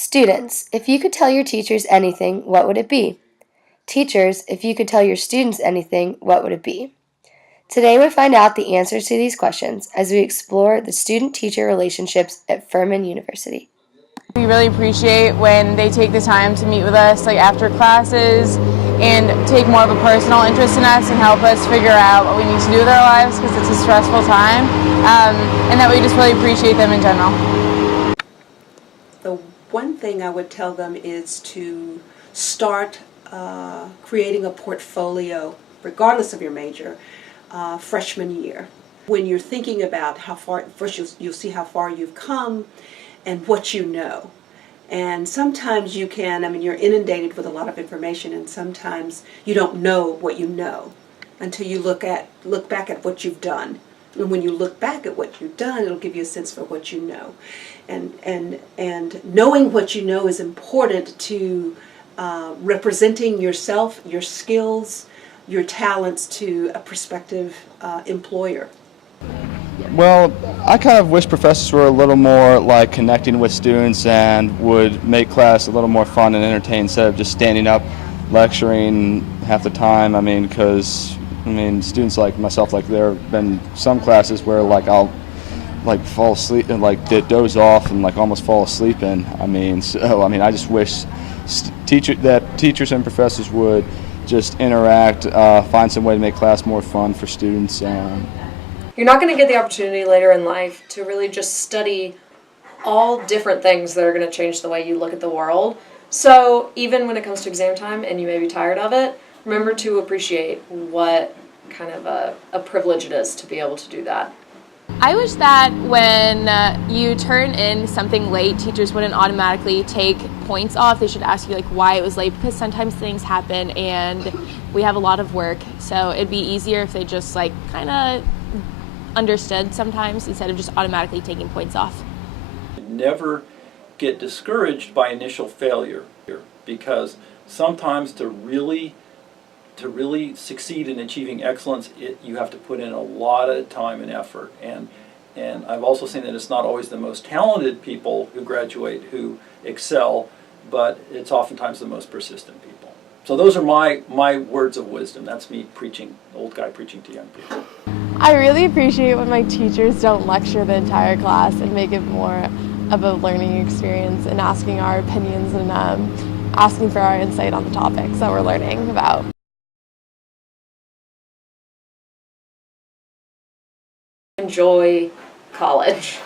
Students, if you could tell your teachers anything, what would it be? Teachers, if you could tell your students anything, what would it be? Today we find out the answers to these questions as we explore the student-teacher relationships at Furman University. We really appreciate when they take the time to meet with us after classes and take more of a personal interest in us and help us figure out what we need to do with our lives because it's a stressful time, and that we just really appreciate them in general. The one thing I would tell them is to start creating a portfolio, regardless of your major, freshman year. When you're thinking about how far, first you'll see how far you've come and what you know. And sometimes you can, you're inundated with a lot of information, and sometimes you don't know what you know until you look back at what you've done. And when you look back at what you've done, it'll give you a sense for what you know. And knowing what you know is important to representing yourself, your skills, your talents to a prospective employer. Well, I kind of wish professors were a little more like connecting with students and would make class a little more fun and entertaining instead of just standing up lecturing half the time. Because students like myself, there have been some classes where I'll fall asleep and doze off and almost fall asleep in. I just wish that teachers and professors would just interact, find some way to make class more fun for students. You're not going to get the opportunity later in life to really just study all different things that are going to change the way you look at the world. So even when it comes to exam time and you may be tired of it, remember to appreciate what kind of a privilege it is to be able to do that. I wish that when you turn in something late, teachers wouldn't automatically take points off. They should ask you why it was late, because sometimes things happen and we have a lot of work. So it'd be easier if they just kind of understood sometimes instead of just automatically taking points off. Never get discouraged by initial failure, because sometimes to really succeed in achieving excellence, you have to put in a lot of time and effort. And I've also seen that it's not always the most talented people who graduate who excel, but it's oftentimes the most persistent people. So those are my words of wisdom. That's me preaching, old guy preaching to young people. I really appreciate when my teachers don't lecture the entire class and make it more of a learning experience and asking our opinions and asking for our insight on the topics that we're learning about. Enjoy college.